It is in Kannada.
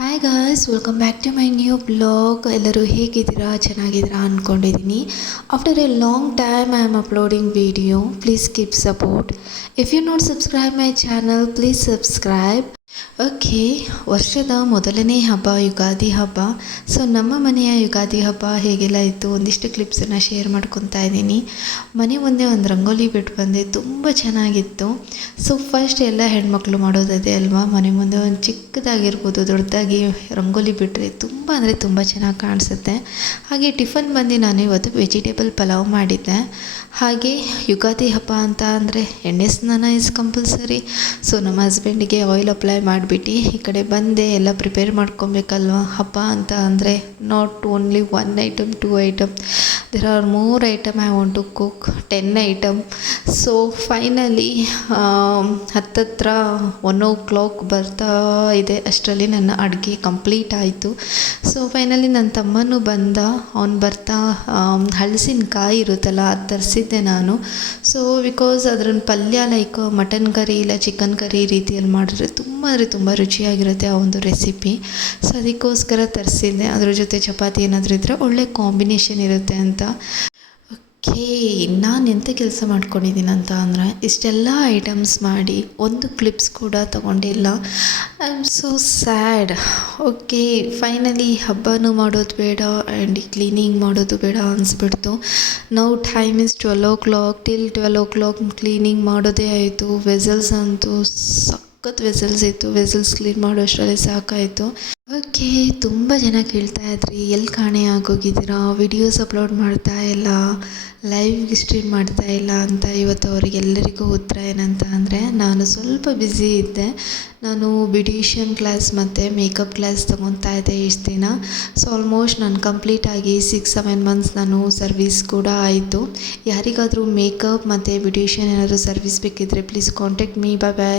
Hi guys, welcome back to my new blog. ಎಲ್ಲರೂ ಹೇಗಿದ್ದೀರಾ? ಚೆನ್ನಾಗಿದ್ದೀರಾ ಅಂದ್ಕೊಂಡಿದ್ದೀನಿ. After a long time I am uploading video. Please keep support. If you not subscribe my channel, please subscribe. Okay, ವರ್ಷದ ಮೊದಲನೇ ಹಬ್ಬ ಯುಗಾದಿ ಹಬ್ಬ. ಸೊ ನಮ್ಮ ಮನೆಯ ಯುಗಾದಿ ಹಬ್ಬ ಹೇಗೆಲ್ಲ ಇತ್ತು ಒಂದಿಷ್ಟು ಕ್ಲಿಪ್ಸನ್ನು ಶೇರ್ ಮಾಡ್ಕೊತಾ ಇದ್ದೀನಿ. ಮನೆ ಮುಂದೆ ಒಂದು ರಂಗೋಲಿ ಬಿಟ್ಟು ಬಂದೆ, ತುಂಬ ಚೆನ್ನಾಗಿತ್ತು. ಸೊ ಫಸ್ಟ್ ಎಲ್ಲ ಹೆಣ್ಮಕ್ಳು ಮಾಡೋದದೇ ಅಲ್ವಾ, ಮನೆ ಮುಂದೆ ಒಂದು ಚಿಕ್ಕದಾಗಿರ್ಬೋದು ದೊಡ್ಡದಾಗಿ ರಂಗೋಲಿ ಬಿಟ್ಟರೆ ತುಂಬ ಅಂದರೆ ತುಂಬ ಚೆನ್ನಾಗಿ ಕಾಣಿಸುತ್ತೆ. ಹಾಗೆ ಟಿಫನ್ ಬಂದು ನಾನು ಇವತ್ತು ವೆಜಿಟೇಬಲ್ ಪಲಾವ್ ಮಾಡಿದ್ದೆ. ಹಾಗೆ ಯುಗಾದಿ ಹಬ್ಬ ಅಂತ ಅಂದರೆ ಎಣ್ಣೆ ಸ್ನಾನ ಇಸ್ ಕಂಪಲ್ಸರಿ. ಸೊ ನಮ್ಮ ಹಸ್ಬೆಂಡಿಗೆ ಆಯಿಲ್ ಅಪ್ಲೈ ಮಾಡಿಬಿಟ್ಟು ಈ ಕಡೆ ಬಂದೆ. ಎಲ್ಲ ಪ್ರಿಪೇರ್ ಮಾಡ್ಕೊಬೇಕಲ್ವ, ಹಬ್ಬ ಅಂತ ಅಂದರೆ not only 1 item 2 item, there are more item. I want to cook 10 item. So finally ಹತ್ತತ್ರ 1 o'clock ಬರ್ತಾ ಇದೆ, ಅಷ್ಟರಲ್ಲಿ ನನ್ನ ಅಡುಗೆ ಕಂಪ್ಲೀಟ್ ಆಯಿತು. ಸೊ ಫೈನಲಿ ನನ್ನ ತಮ್ಮನೂ ಬಂದ. ಅವ್ನು ಬರ್ತಾ ಹಲಸಿನಕಾಯಿ ಇರುತ್ತಲ್ಲ ಅದು ತರಿಸಿದ್ದೆ ನಾನು. ಸೊ ಬಿಕಾಸ್ ಅದ್ರ ಪಲ್ಯ ಲೈಕ್ ಮಟನ್ ಕರಿ ಇಲ್ಲ ಚಿಕನ್ ಕರಿ ರೀತಿಯಲ್ಲಿ ಮಾಡಿದ್ರೆ ತುಂಬ ಅಂದರೆ ತುಂಬ ರುಚಿಯಾಗಿರುತ್ತೆ ಆ ಒಂದು ರೆಸಿಪಿ. ಸೊ ಅದಕ್ಕೋಸ್ಕರ ತರಿಸಿದ್ದೆ. ಅದ್ರ ಜೊತೆ ಚಪಾತಿ ಏನಾದರೂ ಇದ್ದರೆ ಒಳ್ಳೆ ಕಾಂಬಿನೇಷನ್ ಇರುತ್ತೆ ಅಂತ. ಓಕೆ, ನಾನು ಎಂಥ ಕೆಲಸ ಮಾಡ್ಕೊಂಡಿದ್ದೀನಿ ಅಂತ ಅಂದರೆ ಇಷ್ಟೆಲ್ಲ ಐಟಮ್ಸ್ ಮಾಡಿ ಒಂದು ಕ್ಲಿಪ್ಸ್ ಕೂಡ ತೊಗೊಂಡಿಲ್ಲ. I am so sad. Okay, finally ಹಬ್ಬನೂ ಮಾಡೋದು ಬೇಡ ಆ್ಯಂಡ್ ಕ್ಲೀನಿಂಗ್ ಮಾಡೋದು ಬೇಡ ಅನಿಸ್ಬಿಡ್ತು. Now time is 12 o'clock. Till 12 o'clock cleaning ಮಾಡೋದೇ ಆಯಿತು. ವೆಸಲ್ಸ್ ಅಂತೂ ಸಖತ್ ವೆಸಲ್ಸ್ ಇತ್ತು. ವೆಸಲ್ಸ್ ಕ್ಲೀನ್ ಮಾಡೋ ಅಷ್ಟರಲ್ಲಿ ಸಾಕಾಯಿತು. ಓಕೆ, ತುಂಬ ಜನ ಕೇಳ್ತಾ ಇದ್ರಿ ಎಲ್ಲಿ ಕಾಣೆ ಆಗೋಗಿದ್ದೀರಾ, ವಿಡಿಯೋಸ್ ಅಪ್ಲೋಡ್ ಮಾಡ್ತಾ ಇಲ್ಲ, ಲೈವ್ ಸ್ಟ್ರೀಮ್ ಮಾಡ್ತಾ ಇಲ್ಲ ಅಂತ. ಇವತ್ತು ಅವರಿಗೆಲ್ಲರಿಗೂ ಉತ್ತರ ಏನಂತ ಅಂದರೆ ನಾನು ಸ್ವಲ್ಪ ಬ್ಯುಸಿ ಇದ್ದೆ. ನಾನು ಬ್ಯೂಟಿಷಿಯನ್ ಕ್ಲಾಸ್ ಮತ್ತು ಮೇಕಪ್ ಕ್ಲಾಸ್ ತೊಗೊತಾ ಇದ್ದೆ ಇಷ್ಟು ದಿನ. ಸೊ ಆಲ್ಮೋಸ್ಟ್ ನಾನು ಕಂಪ್ಲೀಟಾಗಿ 6-7 months ನಾನು ಸರ್ವಿಸ್ ಕೂಡ ಆಯಿತು. ಯಾರಿಗಾದರೂ ಮೇಕಪ್ ಮತ್ತು ಬ್ಯೂಟಿಷಿಯನ್ ಏನಾದರೂ ಸರ್ವಿಸ್ ಬೇಕಿದ್ದರೆ please contact me. Bye bye.